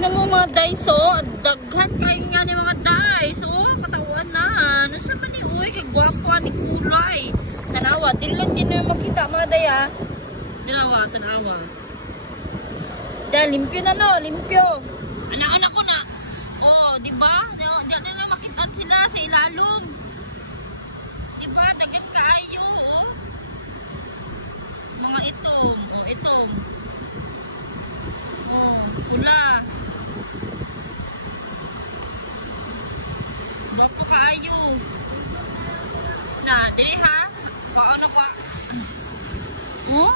Tingnan mo mga days, oh. Daghan kayo nga ni mga days, oh. Katawan na. Ano sa man ni, uy, kay gwapo ni kulay. Tanawa, dilan din na makita mga day, ah. Tanawa, tanawa. Dahil, limpyo na, no, limpyo. Anak-anak ko na. Oh, diba? Diyan na makita sila sa ilalong. Diba? Daghan kaayo, oh. Mga itong, oh, itong. Oh, pula. Bapo kaayo. Na, dili ha? Paano pa? Oh?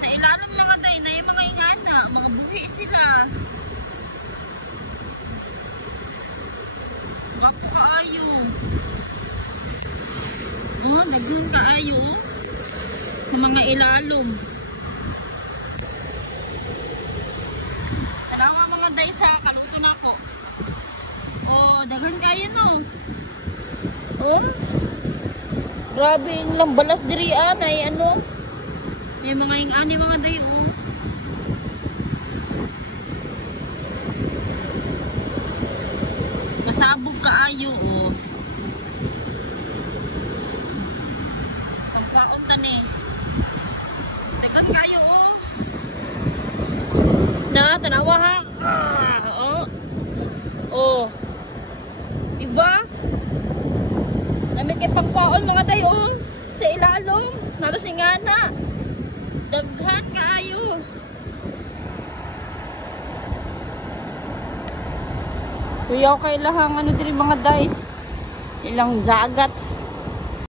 Sa ilalim mga day, na yung mga ingana, mga buhi sila. Bapo kaayo. Oh, naging kaayo. Sa mga ilalom. Tanawa mga day sa kaluto na ako. Oh, daghan kayo no. Oh. Grabe lang balas diri ay ano. May mga ingani mga day oh. Masabog kaayo oh. Pagkaon tani. Daghan kayo oh. Na, tanawa ha. Oh. Oh. Diba? Namit kay pangpaon mga dayon sa ilalong. Naros ingana. Daghan kaayo. Kuyaw kay lahang ano diri mga days. Ilang zagat.